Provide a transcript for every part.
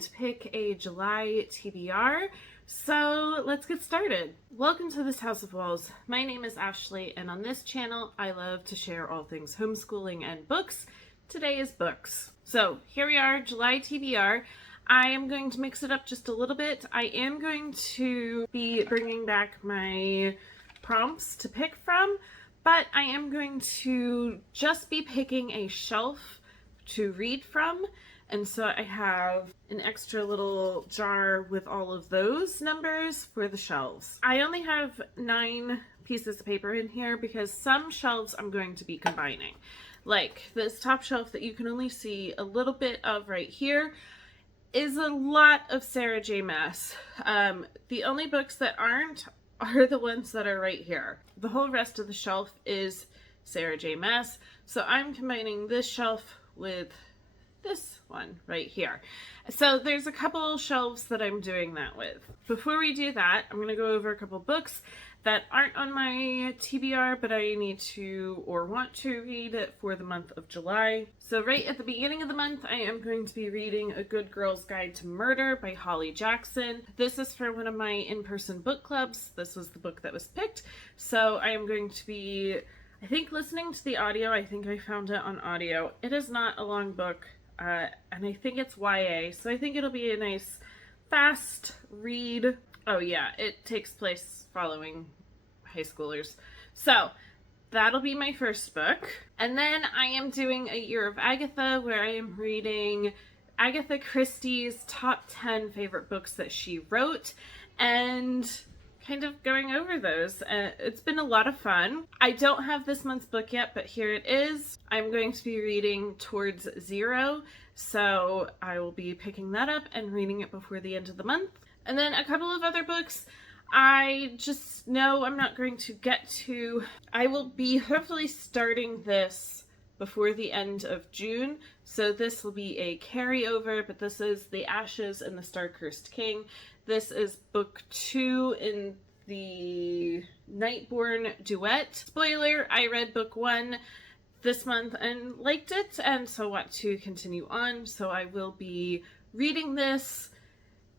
going to pick a July TBR, so let's get started. Welcome to this House of Walls. My name is Ashley, and on this channel I love to share all things homeschooling and books. Today is books. So here we are, July TBR. I am going to mix it up just a little bit. I am going to be bringing back my prompts to pick from, but I am going to just be picking a shelf to read from. And so I have an extra little jar with all of those numbers for the shelves. I only have 9 pieces of paper in here because some shelves I'm going to be combining. Like this top shelf that you can only see a little bit of right here is a lot of Sarah J. Maas. The only books that aren't are the ones that are right here. The whole rest of the shelf is Sarah J. Maas. So I'm combining this shelf with this one right here. So there's a couple shelves that I'm doing that with. Before we do that, I'm going to go over a couple books that aren't on my TBR, but I need to or want to read it for the month of July. So right at the beginning of the month, I am going to be reading A Good Girl's Guide to Murder by Holly Jackson. This is for one of my in-person book clubs. This was the book that was picked. So I am going to be, I think, listening to the audio. I think I found it on audio. It is not a long book, and I think it's YA, so I think it'll be a nice, fast read. Oh yeah, it takes place following high schoolers. So that'll be my first book. And then I am doing A Year of Agatha, where I am reading Agatha Christie's top 10 favorite books that she wrote and kind of going over those. It's been a lot of fun. I don't have this month's book yet, but here it is. I'm going to be reading Towards Zero, so I will be picking that up and reading it before the end of the month. And then a couple of other books I just know I'm not going to get to. I will be hopefully starting this before the end of June, so this will be a carryover, but this is The Ashes and the Star-Cursed King. This is book 2 in the Nightborn duet. Spoiler, I read book 1 this month and liked it, and so want to continue on, so I will be reading this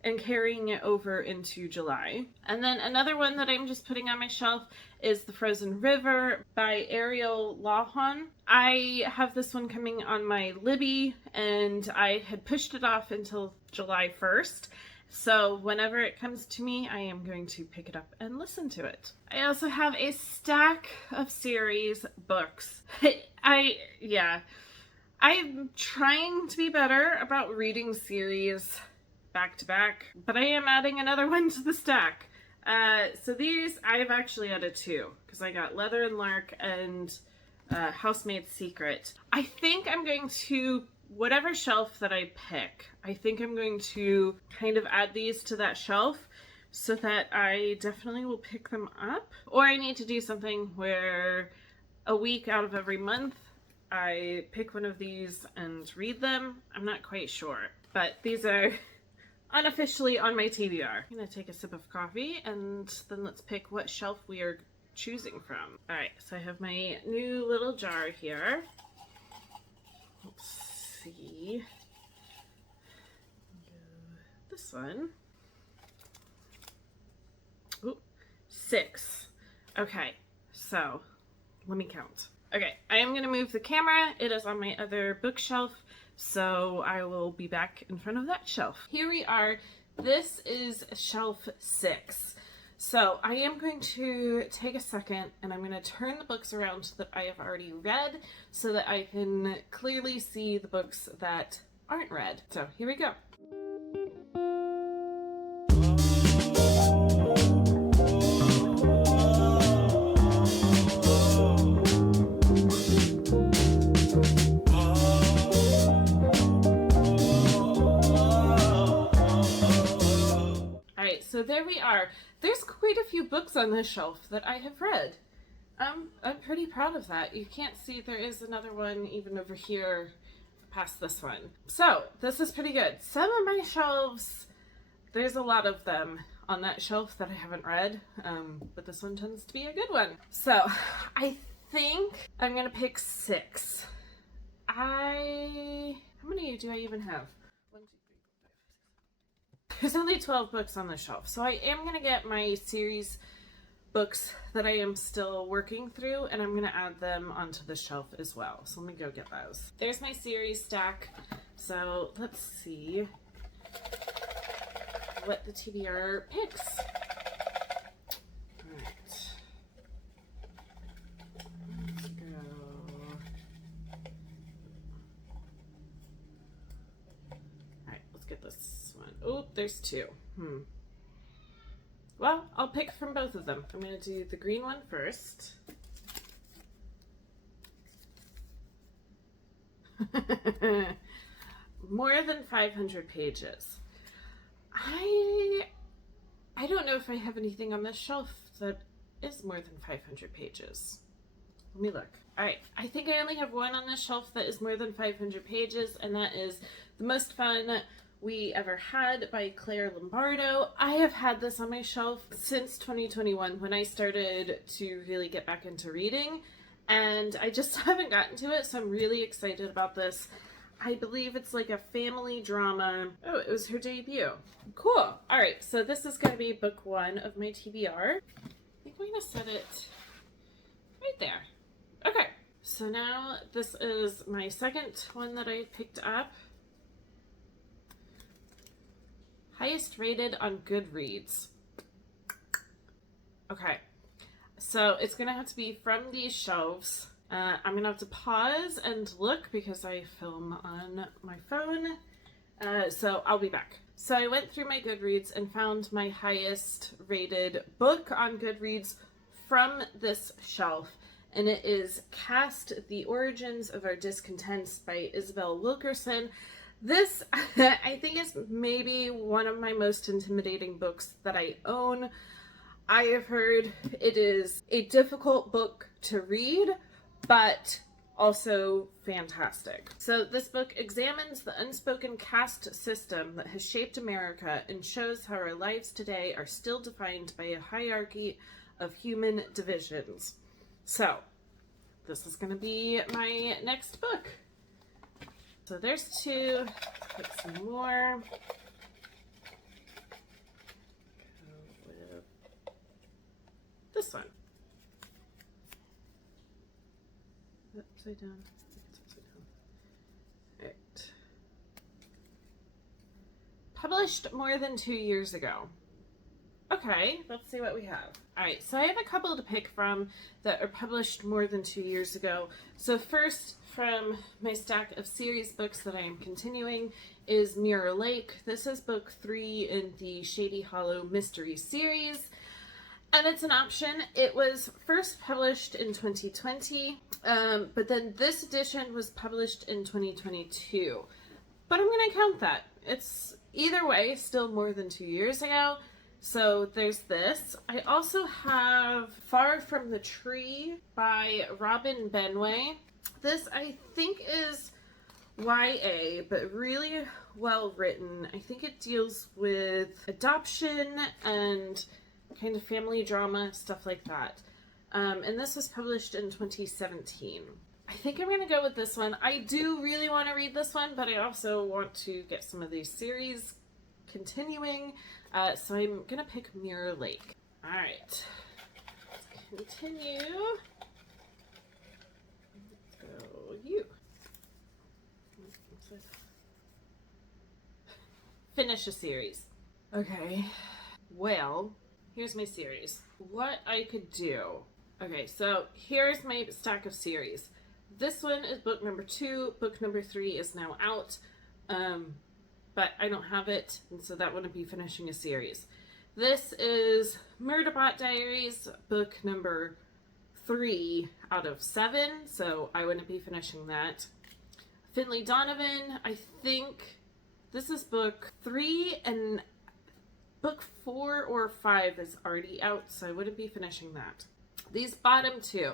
and carrying it over into July. And then another one that I'm just putting on my shelf is The Frozen River by Ariel Lawhon. I have this one coming on my Libby, and I had pushed it off until July 1st. So whenever it comes to me, I am going to pick it up and listen to it. I also have a stack of series books. I'm trying to be better about reading series back to back, but I am adding another one to the stack. So these, I've actually added 2, because I got Leather and Lark and Housemaid's Secret. I think I'm going to, whatever shelf that I pick, I think I'm going to kind of add these to that shelf so that I definitely will pick them up. Or I need to do something where a week out of every month I pick one of these and read them. I'm not quite sure, but these are unofficially on my TBR. I'm gonna take a sip of coffee and then let's pick what shelf we are choosing from. Alright, so I have my new little jar here. Let's see. This one. Ooh, 6. Okay, so let me count. Okay, I am gonna move the camera. It is on my other bookshelf, so I will be back in front of that shelf. Here we are. This is shelf 6. So I am going to take a second and I'm going to turn the books around so that I have already read so that I can clearly see the books that aren't read. So here we go. So there we are. There's quite a few books on this shelf that I have read. I'm pretty proud of that. You can't see there is another one even over here past this one. So this is pretty good. Some of my shelves, there's a lot of them on that shelf that I haven't read, but this one tends to be a good one. So I think I'm gonna pick 6. How many do I even have? 1, 2, 3, 4, 5, there's only 12 books on the shelf. So I am going to get my series books that I am still working through, and I'm going to add them onto the shelf as well. So let me go get those. There's my series stack. So let's see what the TBR picks. All right. Let's go. All right, let's get this one. Oh, there's two. Well, I'll pick from both of them. I'm going to do the green one first. More than 500 pages. I don't know if I have anything on this shelf that is more than 500 pages. Let me look. All right, I think I only have one on this shelf that is more than 500 pages, and that is The Most Fun We Ever Had by Claire Lombardo. I have had this on my shelf since 2021 when I started to really get back into reading, and I just haven't gotten to it, so I'm really excited about this. I believe it's like a family drama. Oh, it was her debut. Cool. All right, so this is going to be book one of my TBR. I think I'm going to set it right there. Okay, so now this is my second one that I picked up. Highest rated on Goodreads. Okay, so it's gonna have to be from these shelves. I'm gonna have to pause and look because I film on my phone. So I'll be back. So I went through my Goodreads and found my highest rated book on Goodreads from this shelf. And it is Cast: The Origins of Our Discontents by Isabel Wilkerson. This, I think, is maybe one of my most intimidating books that I own. I have heard it is a difficult book to read, but also fantastic. So this book examines the unspoken caste system that has shaped America and shows how our lives today are still defined by a hierarchy of human divisions. So this is going to be my next book. So there's two. Pick some more. Go with this one. Upside down. It's upside down. All right. Published more than 2 years ago. Okay, let's see what we have. All right, so I have a couple to pick from that are published more than 2 years ago. So first, from my stack of series books that I am continuing is Mirror Lake. This is book 3 in the Shady Hollow mystery series, and it's an option. It was first published in 2020, but then this edition was published in 2022. But I'm going to count that. It's either way still more than 2 years ago. So there's this. I also have Far From the Tree by Robin Benway. This, I think, is YA, but really well written. I think it deals with adoption and kind of family drama, stuff like that. And this was published in 2017. I think I'm going to go with this one. I do really want to read this one, but I also want to get some of these series continuing. So I'm going to pick Mirror Lake. All right. Let's continue. Let's go you. Finish a series. Okay. Well, here's my series. What I could do. Okay, so here's my stack of series. This one is book number 2. Book number 3 is now out. But I don't have it, and so that wouldn't be finishing a series. This is Murderbot Diaries, book number 3 out of 7, so I wouldn't be finishing that. Finley Donovan, I think this is book 3, and book 4 or 5 is already out, so I wouldn't be finishing that. These bottom 2,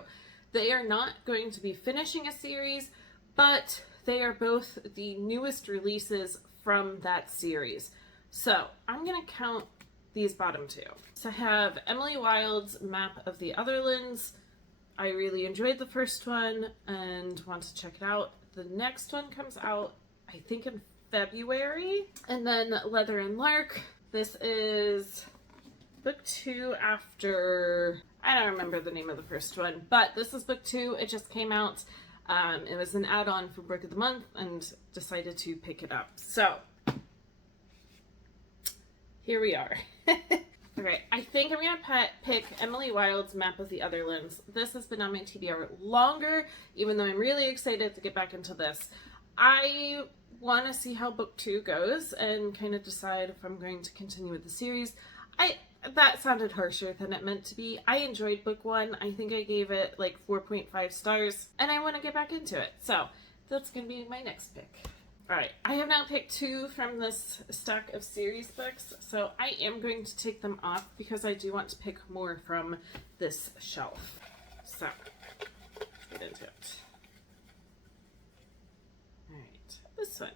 they are not going to be finishing a series, but they are both the newest releases from that series. So I'm going to count these bottom 2. So I have Emily Wilde's Map of the Otherlands. I really enjoyed the first one and want to check it out. The next one comes out, I think, in February. And then Leather and Lark. This is book 2 after, I don't remember the name of the first one, but this is book 2. It just came out. It was an add-on for Book of the Month and decided to pick it up. So, here we are. Okay, I think I'm going to pick Emily Wilde's Map of the Otherlands. This has been on my TBR longer, even though I'm really excited to get back into this. I want to see how book 2 goes and kind of decide if I'm going to continue with the series. That sounded harsher than it meant to be. I enjoyed book 1. I think I gave it like 4.5 stars, and I want to get back into it. So that's going to be my next pick. Alright, I have now picked 2 from this stack of series books, so I am going to take them off because I do want to pick more from this shelf. So, let's get into it. Alright, this one.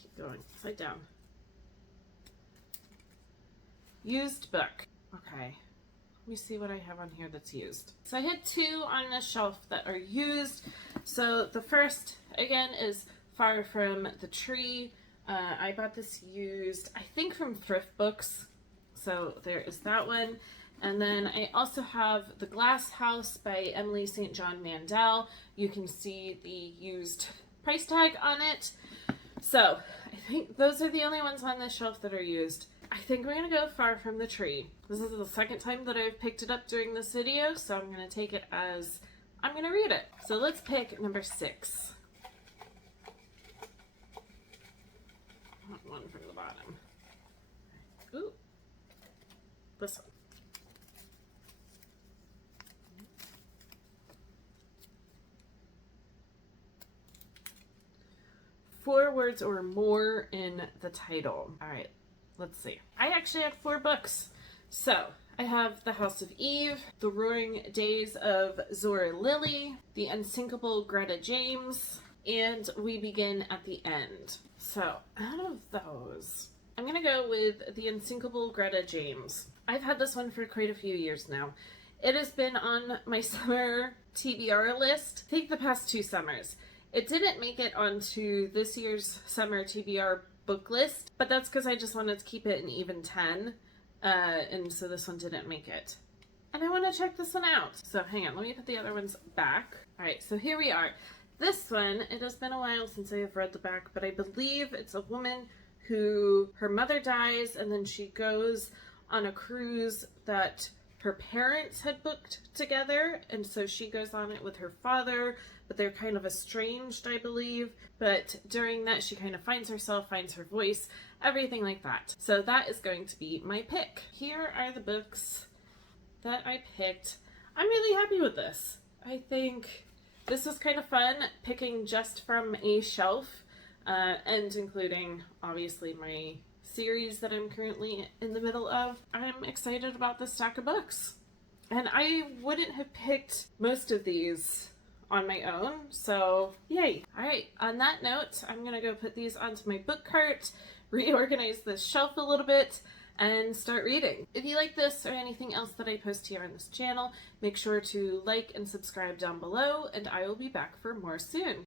Keep going, upside down. Used book. Okay. Let me see what I have on here that's used. So I had 2 on the shelf that are used. So the first, again, is Far From the Tree. I bought this used, I think from Thrift Books. So there is that one. And then I also have The Glass House by Emily St. John Mandel. You can see the used price tag on it. So I think those are the only ones on this shelf that are used. I think we're going to go Far From the Tree. This is the second time that I've picked it up during this video, so I'm going to take it as I'm going to read it. So let's pick number 6. One for the bottom. Ooh. This one. Four words or more in the title. All right. Let's see. I actually had 4 books. So, I have The House of Eve, The Roaring Days of Zora Lily, The Unsinkable Greta James, and We Begin at the End. So, out of those, I'm going to go with The Unsinkable Greta James. I've had this one for quite a few years now. It has been on my summer TBR list, I think the past 2 summers. It didn't make it onto this year's summer TBR book list, but that's because I just wanted to keep it an even 10, and so this one didn't make it. And I want to check this one out. So hang on, let me put the other ones back. Alright, so here we are. This one, it has been a while since I have read the back, but I believe it's a woman who, her mother dies, and then she goes on a cruise that her parents had booked together, and so she goes on it with her father, but they're kind of estranged, I believe. But during that, she kind of finds herself, finds her voice, everything like that. So that is going to be my pick. Here are the books that I picked. I'm really happy with this. I think this was kind of fun, picking just from a shelf, and including, obviously, my series that I'm currently in the middle of. I'm excited about this stack of books. And I wouldn't have picked most of these on my own, so yay. Alright, on that note, I'm gonna go put these onto my book cart, reorganize this shelf a little bit, and start reading. If you like this or anything else that I post here on this channel, make sure to like and subscribe down below, and I will be back for more soon.